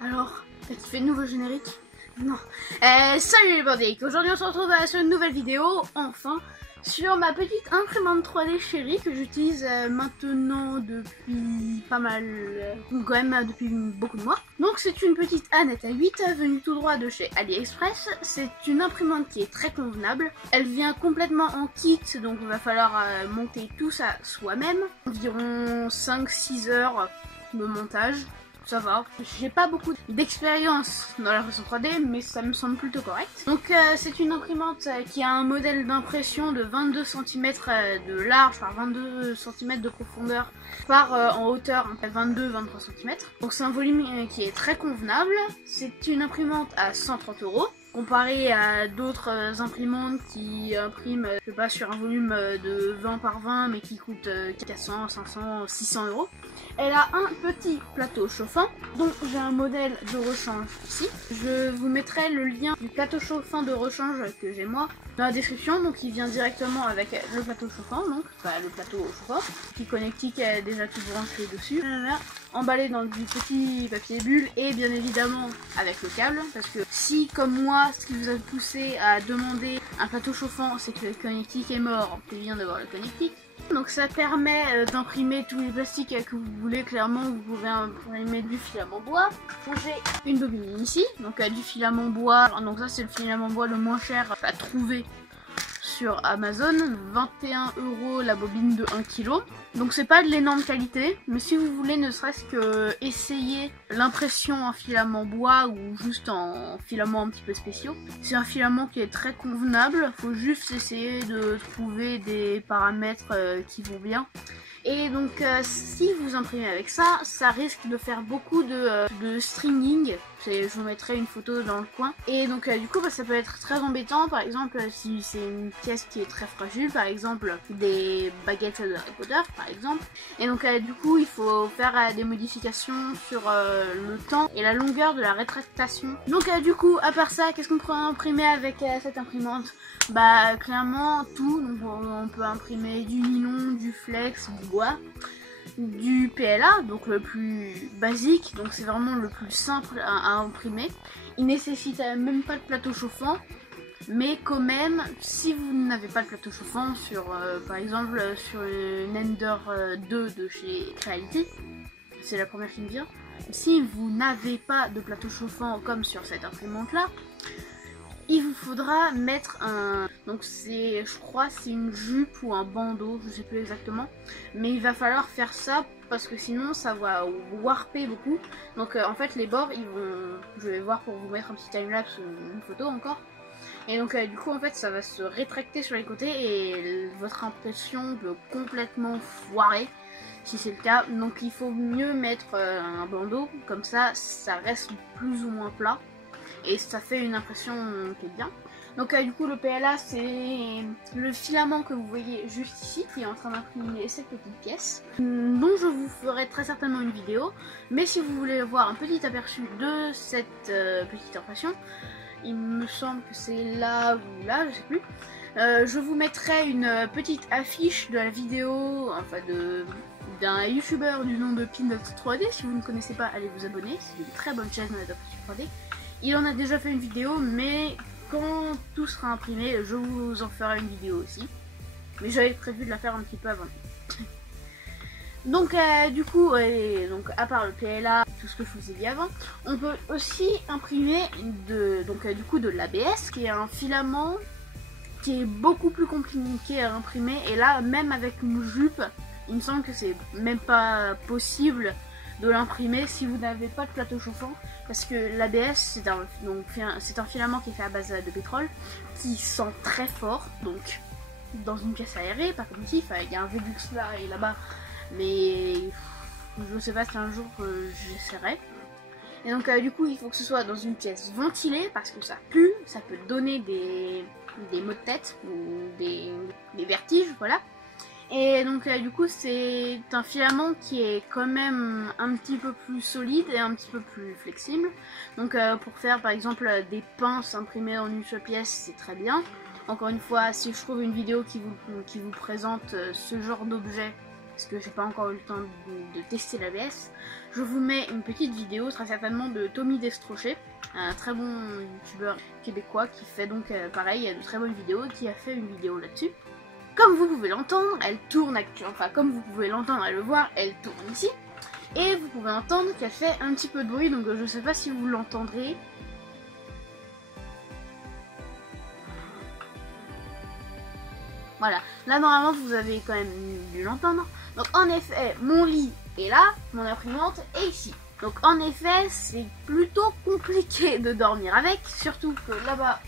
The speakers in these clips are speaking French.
Alors, t'as kiffé le nouveau générique? Non. Salut les bandits. Aujourd'hui on se retrouve sur une nouvelle vidéo, enfin, sur ma petite imprimante 3D chérie que j'utilise maintenant depuis pas mal, quand même depuis beaucoup de mois. Donc c'est une petite Annette A8 venue tout droit de chez AliExpress. C'est une imprimante qui est très convenable. Elle vient complètement en kit, donc il va falloir monter tout ça soi-même. Environ 5-6 heures de montage. Ça va, j'ai pas beaucoup d'expérience dans l'impression 3D, mais ça me semble plutôt correct. Donc c'est une imprimante qui a un modèle d'impression de 22 cm de large par 22 cm de profondeur par en hauteur 22-23 cm. Donc c'est un volume qui est très convenable. C'est une imprimante à 130 €. Comparé à d'autres imprimantes qui impriment, je sais pas, sur un volume de 20 par 20 mais qui coûte 400, 500, 600 €. Elle a un petit plateau chauffant, donc j'ai un modèle de rechange ici. Je vous mettrai le lien du plateau chauffant de rechange que j'ai moi dans la description, donc il vient directement avec le plateau chauffant, donc le plateau chauffant, qui connectique est déjà tout branché dessus. Emballé dans du petit papier bulle et bien évidemment avec le câble, parce que si comme moi ce qui vous a poussé à demander un plateau chauffant c'est que le connectique est mort, c'est bien d'avoir le connectique. Donc ça permet d'imprimer tous les plastiques que vous voulez. Clairement vous pouvez imprimer du filament bois. J'ai une bobine ici, donc du filament bois. Donc ça c'est le filament bois le moins cher à trouver sur Amazon, 21 € la bobine de 1 kg. Donc c'est pas de l'énorme qualité, mais si vous voulez ne serait-ce que essayer l'impression en filament bois ou juste en filament un petit peu spéciaux, c'est un filament qui est très convenable. Faut juste essayer de trouver des paramètres qui vont bien. Et donc si vous imprimez avec ça, ça risque de faire beaucoup de stringing. Je vous mettrai une photo dans le coin. Et donc du coup ça peut être très embêtant, par exemple si c'est une pièce qui est très fragile, par exemple des baguettes de Harry Potter par exemple. Et donc du coup il faut faire des modifications sur le temps et la longueur de la rétractation. Donc du coup à part ça, qu'est-ce qu'on peut imprimer avec cette imprimante? Bah clairement tout, donc on peut imprimer du nylon, du flex, du bois, du PLA, donc le plus basique, donc c'est vraiment le plus simple à imprimer. Il nécessite même pas de plateau chauffant, mais quand même si vous n'avez pas de plateau chauffant sur par exemple sur une Ender 2 de chez Creality, c'est la première qui me vient, si vous n'avez pas de plateau chauffant comme sur cette imprimante là, il vous faudra mettre un... Donc c'est, je crois, c'est une jupe ou un bandeau, je sais plus exactement. Mais il va falloir faire ça parce que sinon ça va warper beaucoup. Donc en fait les bords, ils vont... Je vais voir pour vous mettre un petit timelapse ou une photo encore. Et donc du coup en fait ça va se rétracter sur les côtés et votre impression peut complètement foirer si c'est le cas. Donc il faut mieux mettre un bandeau, comme ça ça reste plus ou moins plat. Et ça fait une impression qui est bien. Donc du coup le PLA c'est le filament que vous voyez juste ici qui est en train d'imprimer cette petite pièce, dont je vous ferai très certainement une vidéo. Mais si vous voulez voir un petit aperçu de cette petite impression, il me semble que c'est là ou là, je sais plus. Je vous mettrai une petite affiche de la vidéo, enfin d'un youtubeur du nom de Peanut 3D. Si vous ne connaissez pas, allez vous abonner, c'est une très bonne chaîne d'adaptation 3D. Il en a déjà fait une vidéo, mais quand tout sera imprimé, je vous en ferai une vidéo aussi. Mais j'avais prévu de la faire un petit peu avant. Donc du coup, donc à part le PLA, tout ce que je vous ai dit avant, on peut aussi imprimer du coup de l'ABS, qui est un filament qui est beaucoup plus compliqué à imprimer. Et là, même avec une jupe, il me semble que c'est même pas possible de l'imprimer si vous n'avez pas de plateau chauffant, parce que l'ABS c'est un filament qui est fait à base de pétrole qui sent très fort, donc dans une pièce aérée, pas comme ici, il y a un Velux là et là-bas, mais je sais pas si un jour j'essaierai. Et donc du coup il faut que ce soit dans une pièce ventilée parce que ça pue, ça peut donner des maux de tête ou des vertiges, voilà. Et donc du coup c'est un filament qui est quand même un petit peu plus solide et un petit peu plus flexible. Donc pour faire par exemple des pinces imprimées en une seule pièce, c'est très bien. Encore une fois, si je trouve une vidéo qui vous présente ce genre d'objet, parce que j'ai pas encore eu le temps de tester l'ABS. Je vous mets une petite vidéo très certainement de Tommy Destrochet, un très bon youtubeur québécois qui fait donc pareil, de très bonnes vidéos, qui a fait une vidéo là-dessus. Comme vous pouvez l'entendre, elle tourne actuellement, enfin comme vous pouvez l'entendre et le voir, elle tourne ici. Et vous pouvez entendre qu'elle fait un petit peu de bruit, donc je sais pas si vous l'entendrez. Voilà, là normalement vous avez quand même dû l'entendre. Donc en effet, mon lit est là, mon imprimante est ici. Donc en effet, c'est plutôt compliqué de dormir avec, surtout que là-bas,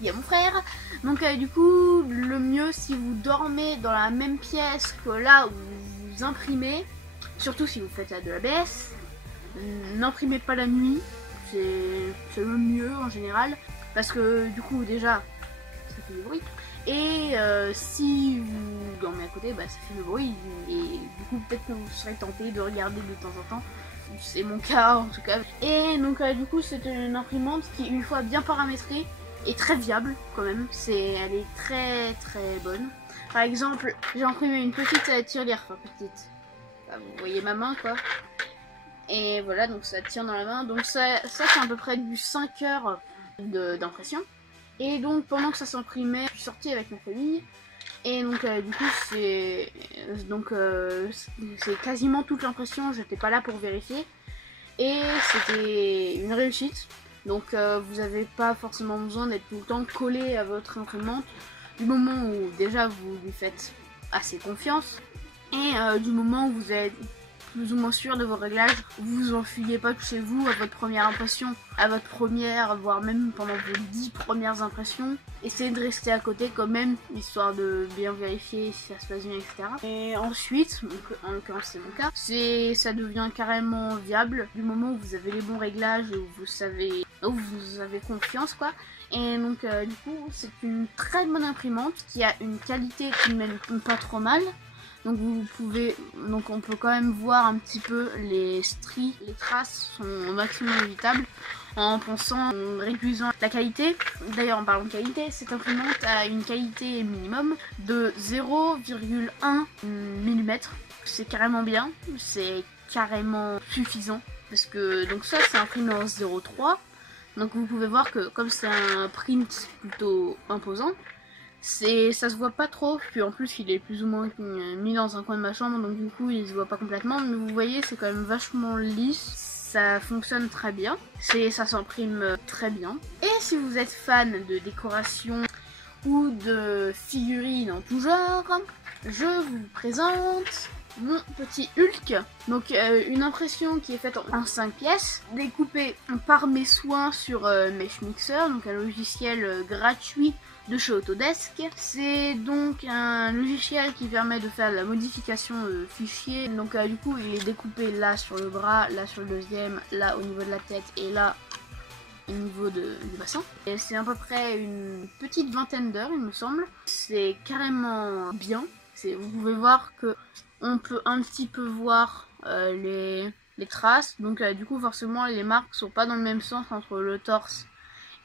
il y a mon frère. Donc du coup, le mieux si vous dormez dans la même pièce que là où vous imprimez, surtout si vous faites de l'ABS, n'imprimez pas la nuit, c'est le mieux en général, parce que du coup déjà, ça fait du bruit. Et si vous dormez à côté, bah, ça fait du bruit, et du coup peut-être que vous serez tenté de regarder de temps en temps. C'est mon cas en tout cas. Et donc du coup c'est une imprimante qui, une fois bien paramétrée, est très viable quand même. Elle est très très bonne. Par exemple, j'ai imprimé une petite tirelire, enfin petite. Enfin, vous voyez ma main quoi. Et voilà, donc ça tient dans la main. Donc ça c'est à peu près du 5 heures d'impression. Et donc pendant que ça s'imprimait, je suis sortie avec ma famille. Et donc du coup c'est quasiment toute l'impression, j'étais pas là pour vérifier. Et c'était une réussite. Donc vous n'avez pas forcément besoin d'être tout le temps collé à votre imprimante. Du moment où déjà vous lui faites assez confiance. Et du moment où vous êtes plus ou moins sûr de vos réglages, vous vous enfuyez pas de chez vous à votre première impression, à votre première, voire même pendant vos 10 premières impressions. Essayez de rester à côté quand même, histoire de bien vérifier si ça se passe bien, etc. Et ensuite, donc, en l'occurrence c'est mon cas, ça devient carrément viable du moment où vous avez les bons réglages et où vous avez confiance quoi. Et donc du coup c'est une très bonne imprimante qui a une qualité qui n'est pas trop mal. Donc on peut quand même voir un petit peu les stries, les traces sont au maximum évitables en réduisant la qualité. D'ailleurs en parlant de qualité, cette imprimante a une qualité minimum de 0,1 mm. C'est carrément bien, c'est carrément suffisant parce que donc ça c'est imprimé en 0,3. Donc vous pouvez voir que comme c'est un print plutôt imposant, ça se voit pas trop, puis en plus il est plus ou moins mis dans un coin de ma chambre, donc du coup il se voit pas complètement, mais vous voyez c'est quand même vachement lisse, ça fonctionne très bien, ça s'imprime très bien. Et si vous êtes fan de décoration ou de figurines en tout genre, je vous présente mon petit Hulk. Donc une impression qui est faite en 5 pièces, découpée par mes soins sur Mesh Mixer, donc un logiciel gratuit de chez Autodesk. C'est donc un logiciel qui permet de faire de la modification de fichiers. Donc du coup il est découpé là sur le bras, là sur le deuxième, là au niveau de la tête et là au niveau du bassin. Et c'est à peu près une petite vingtaine d'heures il me semble. C'est carrément bien. Vous pouvez voir que on peut un petit peu voir les traces. Donc du coup forcément les marques sont pas dans le même sens entre le torse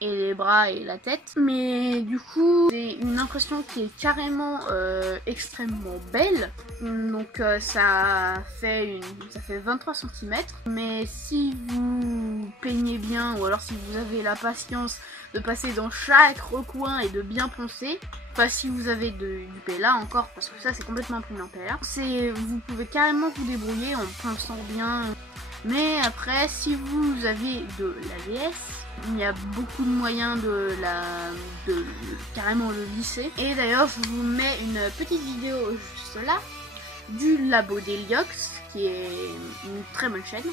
et les bras et la tête, mais du coup c'est une impression qui est carrément extrêmement belle. Donc ça fait 23 cm, mais si vous peignez bien ou alors si vous avez la patience de passer dans chaque recoin et de bien poncer, enfin si vous avez du PLA encore, parce que ça c'est complètement imprimé en PLA, vous pouvez carrément vous débrouiller en ponçant bien. Mais après si vous avez de l'ABS, il y a beaucoup de moyens de carrément le lisser. Et d'ailleurs je vous mets une petite vidéo juste là du Labo d'Heliox, qui est une très bonne chaîne.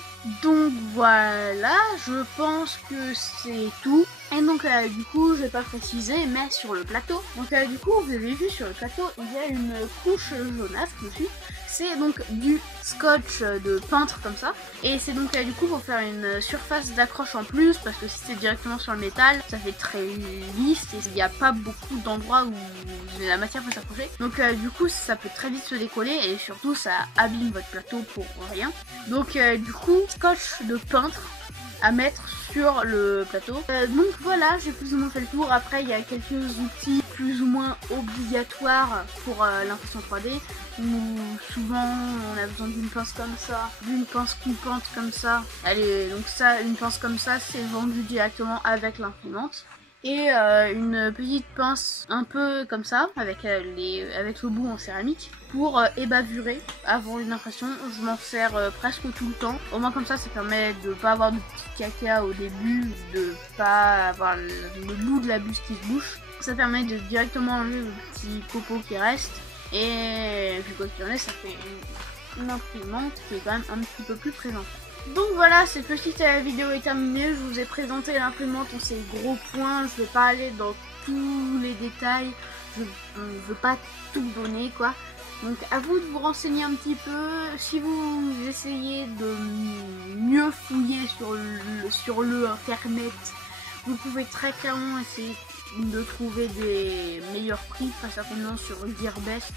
Donc voilà, je pense que c'est tout. Et donc du coup je vais pas préciser, mais sur le plateau, donc du coup vous avez vu sur le plateau il y a une couche jaunâtre dessus. C'est donc du scotch de peintre comme ça, et c'est donc du coup pour faire une surface d'accroche en plus, parce que si c'est directement sur le métal ça fait très lisse et il n'y a pas beaucoup d'endroits où la matière peut s'accrocher. Donc du coup ça peut très vite se décoller et surtout ça abîme votre plateau pour rien. Donc du coup scotch de peintre à mettre sur le plateau. Donc voilà, j'ai plus ou moins fait le tour. Après il y a quelques outils plus ou moins obligatoires pour l'impression 3D, où souvent on a besoin d'une pince comme ça, d'une pince coupante comme ça. Allez, donc ça, une pince comme ça, c'est vendu directement avec l'imprimante. Et une petite pince un peu comme ça, avec le bout en céramique, pour ébavurer avant une impression. Je m'en sers presque tout le temps. Au moins comme ça permet de pas avoir de petit caca au début, de pas avoir le bout de la buse qui se bouche. Ça permet de directement enlever le petit copeau qui reste. Et puis quoi qu'il en est, ça fait une imprimante qui est quand même un petit peu plus présente. Donc voilà, cette petite vidéo est terminée. Je vous ai présenté l'imprimante en ses gros points. Je vais pas aller dans tous les détails. Je veux pas tout donner quoi. Donc à vous de vous renseigner un petit peu. Si vous essayez de mieux fouiller sur le internet, vous pouvez très clairement essayer de trouver des meilleurs prix, très certainement sur Gearbest.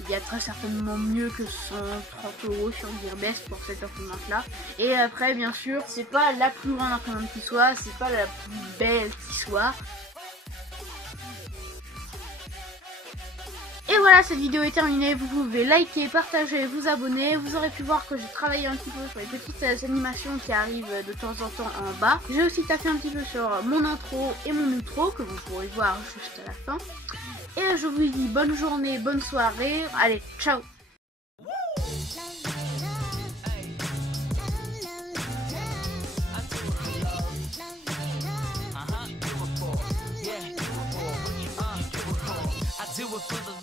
Il y a très certainement mieux que 130 € sur Gearbest pour cette imprimante là. Et après bien sûr c'est pas la plus grande imprimante qui soit, c'est pas la plus belle qui soit. Et voilà, cette vidéo est terminée. Vous pouvez liker, partager, vous abonner. Vous aurez pu voir que j'ai travaillé un petit peu sur les petites animations qui arrivent de temps en temps en bas. J'ai aussi taffé un petit peu sur mon intro et mon outro que vous pourrez voir juste à la fin. Et je vous dis bonne journée, bonne soirée. Allez, ciao! Do it for the